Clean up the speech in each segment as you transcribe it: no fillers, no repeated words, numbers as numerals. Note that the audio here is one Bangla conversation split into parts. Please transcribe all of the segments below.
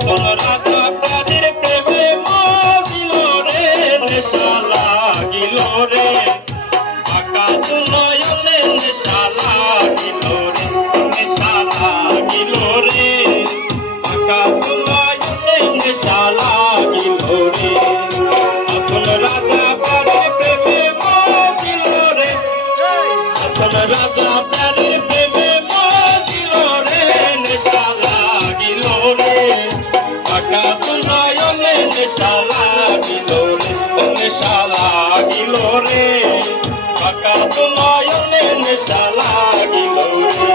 আসল রাজা প্রাণীর প্রেমে মজিল রে, নেশা লাগিল রে, আকাশ নয়নে নেশা লাগিল রে, নেশা লাগিল রে, আকাশ নয়নে নেশা লাগিল রে। আসল রাজা প্রাণীর প্রেমে মজিল রে, আসল রাজা প্রাণীর প্রেমে মজিল রে, নেশা লাগিল রে, আকাশ নয়নে নেশা লাগিল রে, নেশা লাগিল রে, আকাশ নয়নে নেশা লাগিল রে।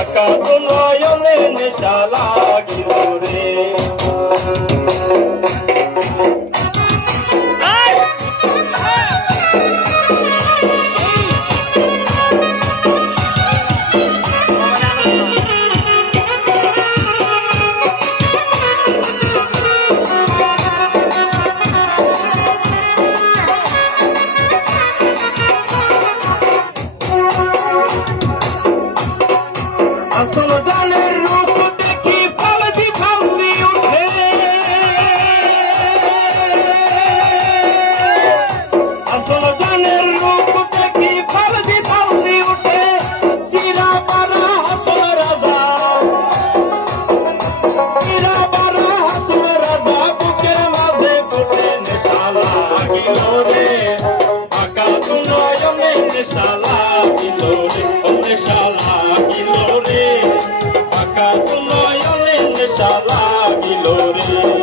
আকাশ নয়নে নেশা লাগিল রে। আসল জানের রূপ দেখি ফালদি ফালদি উঠে, আসল জানের রূপ দেখি ফালদি ফালদি উঠে, চিরা পারা আসল রাজা, চিরা পারা আসল রাজা, বুকের মাঝে ফুটে নেশা লাগিল রে, আকাশ নয়নে নেশা লাগিল রে, নেশা লাগিল রে, আকাশ নয়নে নেশা লাগিল রে।